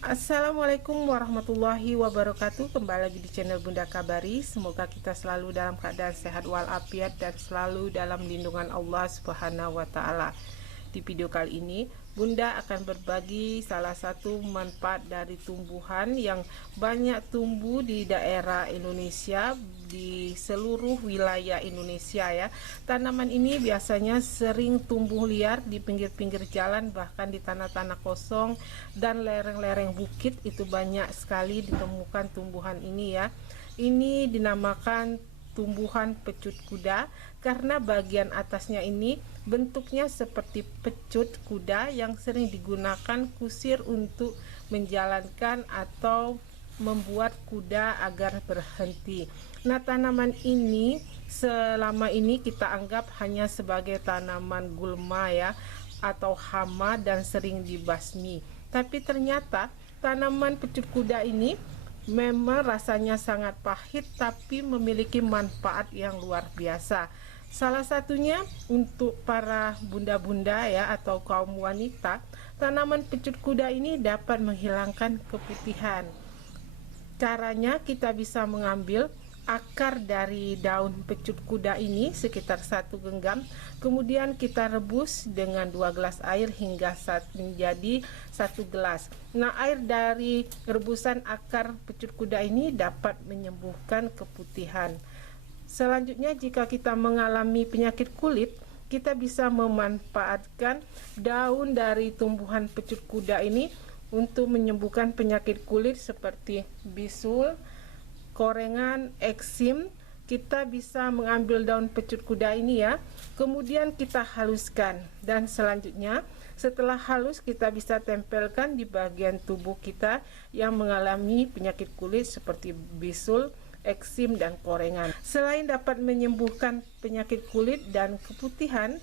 Assalamualaikum warahmatullahi wabarakatuh. Kembali lagi di channel Bunda Kabari. Semoga kita selalu dalam keadaan sehat walafiat dan selalu dalam lindungan Allah Subhanahu wa taala. Di video kali ini Bunda akan berbagi salah satu manfaat dari tumbuhan yang banyak tumbuh di daerah Indonesia, di seluruh wilayah Indonesia ya. Tanaman ini biasanya sering tumbuh liar di pinggir-pinggir jalan, bahkan di tanah-tanah kosong dan lereng-lereng bukit. Itu banyak sekali ditemukan tumbuhan ini ya. Ini dinamakan tumbuhan pecut kuda karena bagian atasnya ini bentuknya seperti pecut kuda yang sering digunakan kusir untuk menjalankan atau membuat kuda agar berhenti. Nah, tanaman ini selama ini kita anggap hanya sebagai tanaman gulma ya, atau hama dan sering dibasmi. Tapi ternyata tanaman pecut kuda ini memang rasanya sangat pahit tapi memiliki manfaat yang luar biasa. Salah satunya untuk para bunda-bunda ya atau kaum wanita, tanaman pecut kuda ini dapat menghilangkan keputihan. Caranya kita bisa mengambil akar dari daun pecut kuda ini sekitar 1 genggam, kemudian kita rebus dengan 2 gelas air hingga menjadi 1 gelas. Nah, air dari rebusan akar pecut kuda ini dapat menyembuhkan keputihan. Selanjutnya, jika kita mengalami penyakit kulit, kita bisa memanfaatkan daun dari tumbuhan pecut kuda ini untuk menyembuhkan penyakit kulit seperti bisul, korengan, eksim. Kita bisa mengambil daun pecut kuda ini ya, kemudian kita haluskan, dan selanjutnya setelah halus kita bisa tempelkan di bagian tubuh kita yang mengalami penyakit kulit seperti bisul, eksim, dan korengan. Selain dapat menyembuhkan penyakit kulit dan keputihan,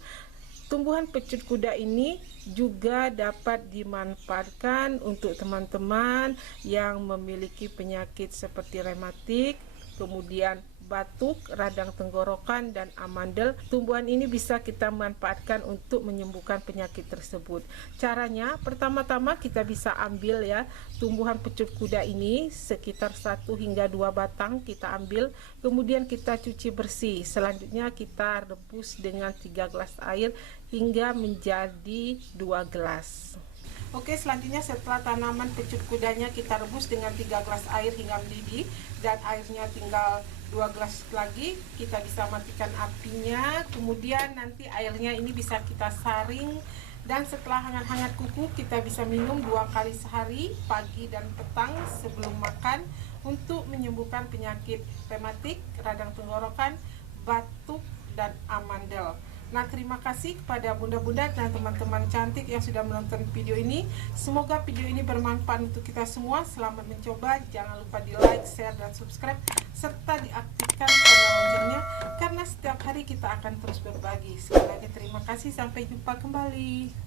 tumbuhan pecut kuda ini juga dapat dimanfaatkan untuk teman-teman yang memiliki penyakit seperti rematik, kemudian batuk, radang tenggorokan, dan amandel. Tumbuhan ini bisa kita manfaatkan untuk menyembuhkan penyakit tersebut. Caranya, pertama-tama kita bisa ambil ya tumbuhan pecut kuda ini sekitar 1 hingga 2 batang kita ambil, kemudian kita cuci bersih. Selanjutnya kita rebus dengan 3 gelas air hingga menjadi 2 gelas. Oke, selanjutnya setelah tanaman pecut kudanya kita rebus dengan 3 gelas air hingga mendidih dan airnya tinggal 2 gelas lagi, kita bisa matikan apinya. Kemudian nanti airnya ini bisa kita saring, dan setelah hangat-hangat kuku kita bisa minum 2 kali sehari, pagi dan petang sebelum makan, untuk menyembuhkan penyakit rematik, radang tenggorokan, batuk, dan amandel. Nah, terima kasih kepada bunda-bunda dan teman-teman cantik yang sudah menonton video ini. Semoga video ini bermanfaat untuk kita semua. Selamat mencoba. Jangan lupa di like, share, dan subscribe, serta diaktifkan tombol loncengnya, karena setiap hari kita akan terus berbagi. Sekali lagi terima kasih. Sampai jumpa kembali.